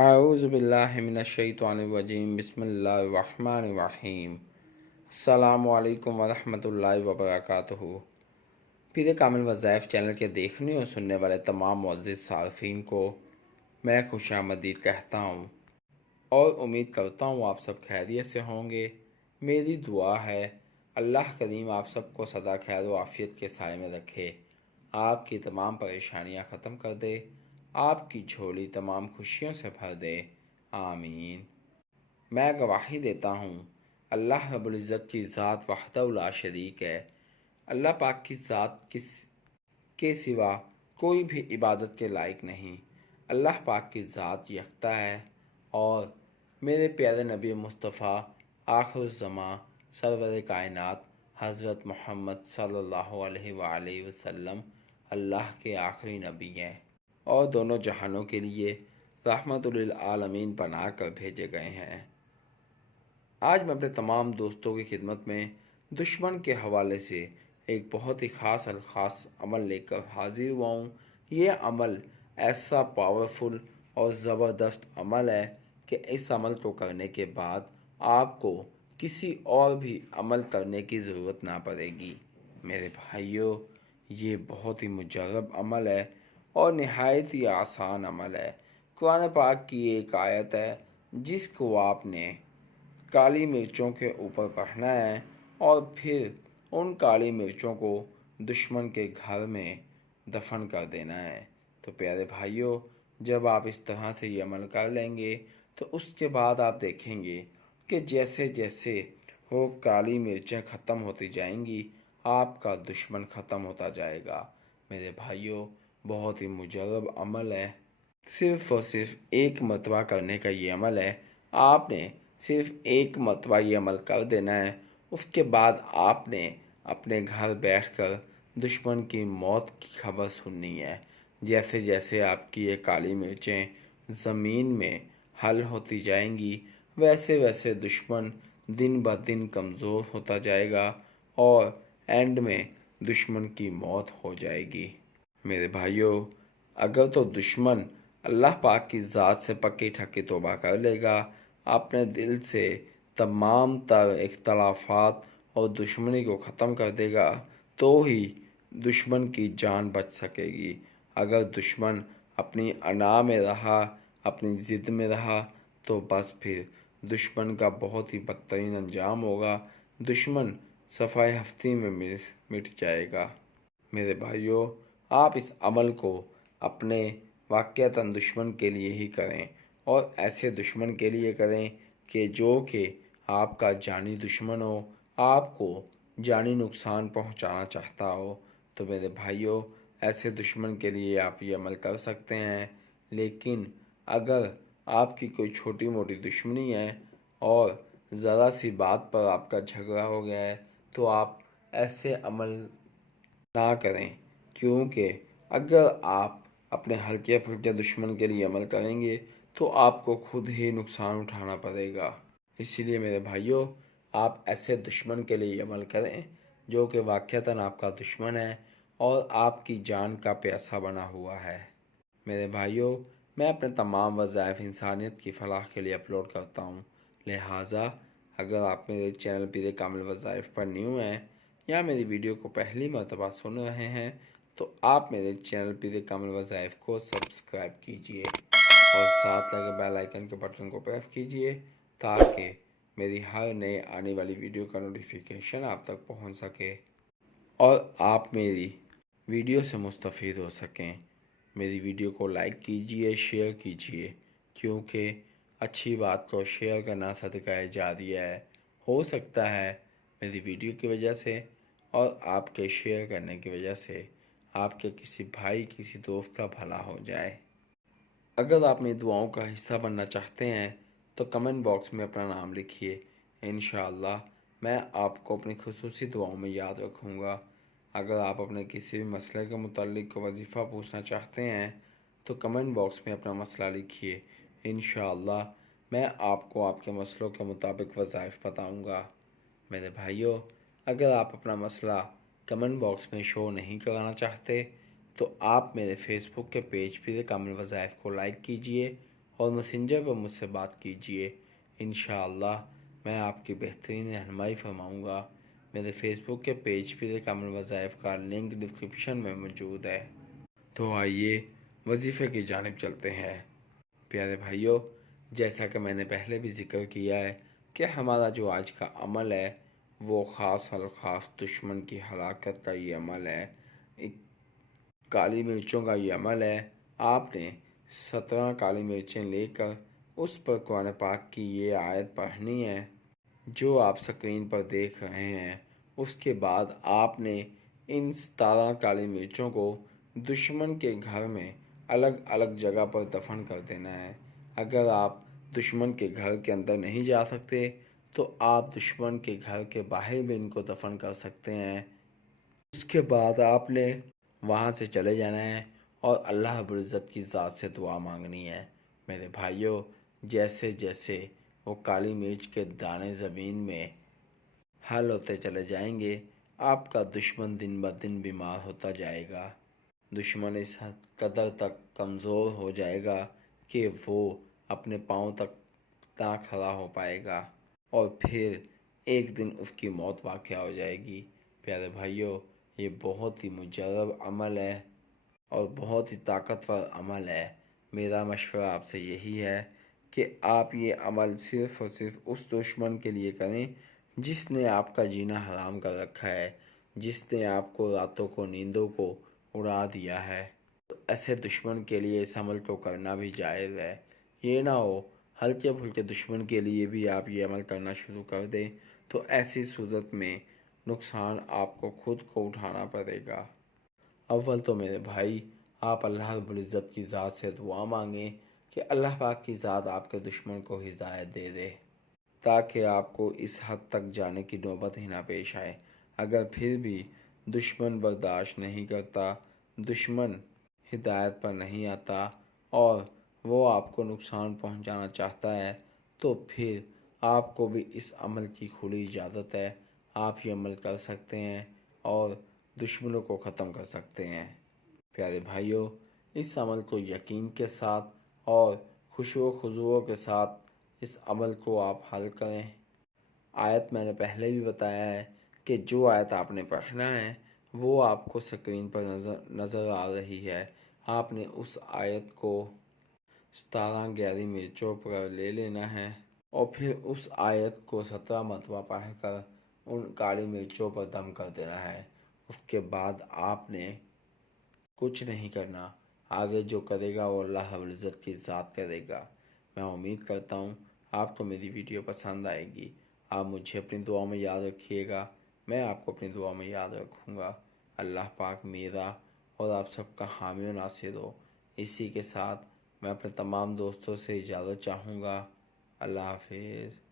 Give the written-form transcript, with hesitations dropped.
اعوذ باللہ من الشیطان الرجیم بسم اللہ الرحمن الرحیم السلام علیکم ورحمۃ اللہ وبرکاتہ۔ پیر کامل وظائف چینل کے دیکھنے اور سننے والے تمام معزز صارفین کو میں خوش آمدید کہتا ہوں اور امید کرتا ہوں آپ سب خیریت سے ہوں گے۔ میری دعا ہے اللہ کریم آپ سب کو سدا خیر و عافیت کے سائے میں رکھے، آپ کی تمام پریشانیاں ختم کر دے، آپ کی جھولی تمام خوشیوں سے بھر دے، آمین۔ میں گواہی دیتا ہوں اللہ رب العزت کی ذات وحدہ لا شریک ہے۔ اللہ پاک کی ذات کے سوا کوئی بھی عبادت کے لائق نہیں۔ اللہ پاک کی ذات یکتا ہے اور میرے پیارے نبی مصطفیٰ آخر الزماں سرور کائنات حضرت محمد صلی اللہ علیہ وآلہ وسلم اللہ کے آخری نبی ہیں اور دونوں جہانوں کے لیے رحمت للعالمین بنا کر بھیجے گئے ہیں۔ آج میں اپنے تمام دوستوں کی خدمت میں دشمن کے حوالے سے ایک بہت ہی خاص الخاص عمل لے کر حاضر ہوا ہوں۔ یہ عمل ایسا پاورفل اور زبردست عمل ہے کہ اس عمل کو کرنے کے بعد آپ کو کسی اور بھی عمل کرنے کی ضرورت نہ پڑے گی۔ میرے بھائیوں، یہ بہت ہی مجرب عمل ہے اور نہایت ہی آسان عمل ہے۔ قرآن پاک کی ایک آیت ہے جس کو آپ نے کالی مرچوں کے اوپر پڑھنا ہے اور پھر ان کالی مرچوں کو دشمن کے گھر میں دفن کر دینا ہے۔ تو پیارے بھائیوں، جب آپ اس طرح سے یہ عمل کر لیں گے تو اس کے بعد آپ دیکھیں گے کہ جیسے جیسے وہ کالی مرچیں ختم ہوتی جائیں گی آپ کا دشمن ختم ہوتا جائے گا۔ میرے بھائیوں، بہت ہی مجرب عمل ہے، صرف اور صرف ایک مرتبہ کرنے کا یہ عمل ہے۔ آپ نے صرف ایک مرتبہ یہ عمل کر دینا ہے، اس کے بعد آپ نے اپنے گھر بیٹھ کر دشمن کی موت کی خبر سننی ہے۔ جیسے جیسے آپ کی یہ کالی مرچیں زمین میں حل ہوتی جائیں گی ویسے ویسے دشمن دن بہ دن کمزور ہوتا جائے گا اور اینڈ میں دشمن کی موت ہو جائے گی۔ میرے بھائیوں، اگر تو دشمن اللہ پاک کی ذات سے پکی ٹھکی توبہ کر لے گا، اپنے دل سے تمام تر اختلافات اور دشمنی کو ختم کر دے گا تو ہی دشمن کی جان بچ سکے گی۔ اگر دشمن اپنی انا میں رہا، اپنی ضد میں رہا تو بس پھر دشمن کا بہت ہی بدترین انجام ہوگا، دشمن صفحہ ہستی میں مٹ جائے گا۔ میرے بھائیوں، آپ اس عمل کو اپنے واقعتاً دشمن کے لیے ہی کریں اور ایسے دشمن کے لیے کریں کہ جو کہ آپ کا جانی دشمن ہو، آپ کو جانی نقصان پہنچانا چاہتا ہو۔ تو میرے بھائیوں، ایسے دشمن کے لیے آپ یہ عمل کر سکتے ہیں، لیکن اگر آپ کی کوئی چھوٹی موٹی دشمنی ہے اور ذرا سی بات پر آپ کا جھگڑا ہو گیا ہے تو آپ ایسے عمل نہ کریں، کیونکہ اگر آپ اپنے ہلکے پھلکے دشمن کے لیے عمل کریں گے تو آپ کو خود ہی نقصان اٹھانا پڑے گا۔ اسی لیے میرے بھائیوں، آپ ایسے دشمن کے لیے عمل کریں جو کہ واقعتاً آپ کا دشمن ہے اور آپ کی جان کا پیاسا بنا ہوا ہے۔ میرے بھائیوں، میں اپنے تمام وظائف انسانیت کی فلاح کے لیے اپلوڈ کرتا ہوں، لہٰذا اگر آپ میرے چینل پیر کامل وظائف پر نیو ہیں یا میری ویڈیو کو پہلی مرتبہ سن رہے ہیں تو آپ میرے چینل پیر کامل وظائف کو سبسکرائب کیجئے اور ساتھ لگے بیل آئیکن کے بٹن کو پریس کیجئے تاکہ میری ہر نئے آنے والی ویڈیو کا نوٹیفیکیشن آپ تک پہنچ سکے اور آپ میری ویڈیو سے مستفید ہو سکیں۔ میری ویڈیو کو لائک کیجئے، شیئر کیجئے، کیونکہ اچھی بات کو شیئر کرنا صدقہ جاریہ ہے۔ ہو سکتا ہے میری ویڈیو کی وجہ سے اور آپ کے شیئر کرنے کی وجہ سے آپ کے کسی بھائی کسی دوست کا بھلا ہو جائے۔ اگر آپ میری دعاؤں کا حصہ بننا چاہتے ہیں تو کمنٹ باکس میں اپنا نام لکھیے، انشاءاللہ میں آپ کو اپنی خصوصی دعاؤں میں یاد رکھوں گا۔ اگر آپ اپنے کسی بھی مسئلے کے متعلق وظیفہ پوچھنا چاہتے ہیں تو کمنٹ باکس میں اپنا مسئلہ لکھیے، انشاءاللہ میں آپ کو آپ کے مسئلوں کے مطابق وظائف بتاؤں گا۔ میرے بھائیوں، اگر آپ اپنا مسئلہ کمنٹ باکس میں شو نہیں کرانا چاہتے تو آپ میرے فیس بک کے پیج پیر کامل وظائف کو لائک کیجئے اور میسنجر پر مجھ سے بات کیجیے، انشاءاللہ میں آپ کی بہترین رہنمائی فرماؤں گا۔ میرے فیس بک کے پیج پیر کامل وظائف کا لنک ڈسکرپشن میں موجود ہے۔ تو آئیے وظیفے کی جانب چلتے ہیں۔ پیارے بھائیوں، جیسا کہ میں نے پہلے بھی ذکر کیا ہے کہ ہمارا جو آج کا عمل ہے وہ خاص الخاص دشمن کی ہلاکت کا یہ عمل ہے، کالی مرچوں کا یہ عمل ہے۔ آپ نے 17 کالی مرچیں لے کر اس پر قرآن پاک کی یہ آیت پڑھنی ہے جو آپ اسکرین پر دیکھ رہے ہیں۔ اس کے بعد آپ نے ان 17 کالی مرچوں کو دشمن کے گھر میں الگ الگ جگہ پر دفن کر دینا ہے۔ اگر آپ دشمن کے گھر کے اندر نہیں جا سکتے تو آپ دشمن کے گھر کے باہر بھی ان کو دفن کر سکتے ہیں۔ اس کے بعد آپ نے وہاں سے چلے جانا ہے اور اللہ رب العزت کی ذات سے دعا مانگنی ہے۔ میرے بھائیوں، جیسے جیسے وہ کالی مرچ کے دانے زمین میں حل ہوتے چلے جائیں گے، آپ کا دشمن دن بہ دن بیمار ہوتا جائے گا۔ دشمن اس حد قدر تک کمزور ہو جائے گا کہ وہ اپنے پاؤں تک نہ کھڑا ہو پائے گا اور پھر ایک دن اس کی موت واقع ہو جائے گی۔ پیارے بھائیوں، یہ بہت ہی مجرب عمل ہے اور بہت ہی طاقتور عمل ہے۔ میرا مشورہ آپ سے یہی ہے کہ آپ یہ عمل صرف اور صرف اس دشمن کے لیے کریں جس نے آپ کا جینا حرام کر رکھا ہے، جس نے آپ کو راتوں کو نیندوں کو اڑا دیا ہے۔ تو ایسے دشمن کے لیے اس عمل کو کرنا بھی جائز ہے۔ یہ نہ ہو ہلکے پھلکے دشمن کے لیے بھی آپ یہ عمل کرنا شروع کر دیں تو ایسی صورت میں نقصان آپ کو خود کو اٹھانا پڑے گا۔ اول تو میرے بھائی، آپ اللہ رب العزت کی ذات سے دعا مانگیں کہ اللہ پاک کی ذات آپ کے دشمن کو ہدایت دے دے تاکہ آپ کو اس حد تک جانے کی نوبت ہی نہ پیش آئے۔ اگر پھر بھی دشمن برداشت نہیں کرتا، دشمن ہدایت پر نہیں آتا اور وہ آپ کو نقصان پہنچانا چاہتا ہے تو پھر آپ کو بھی اس عمل کی کھلی اجازت ہے۔ آپ یہ عمل کر سکتے ہیں اور دشمنوں کو ختم کر سکتے ہیں۔ پیارے بھائیوں، اس عمل کو یقین کے ساتھ اور خشوع و خضوع کے ساتھ اس عمل کو آپ حل کریں۔ آیت میں نے پہلے بھی بتایا ہے کہ جو آیت آپ نے پڑھنا ہے وہ آپ کو سکرین پر نظر آ رہی ہے۔ آپ نے اس آیت کو 17 گیاری مرچوں پر لے لینا ہے اور پھر اس آیت کو 17 مرتبہ پڑھ کر ان کالی مرچوں پر دم کر دینا ہے۔ اس کے بعد آپ نے کچھ نہیں کرنا، آگے جو کرے گا وہ اللہ رب العزت کی ذات کرے گا۔ میں امید کرتا ہوں آپ کو میری ویڈیو پسند آئے گی۔ آپ مجھے اپنی دعا میں یاد رکھیے گا، میں آپ کو اپنی دعا میں یاد رکھوں گا۔ اللہ پاک میرا اور آپ سب کا حامی و ناصر ہو۔ اسی کے ساتھ میں اپنے تمام دوستوں سے اجازت چاہوں گا۔ اللہ حافظ۔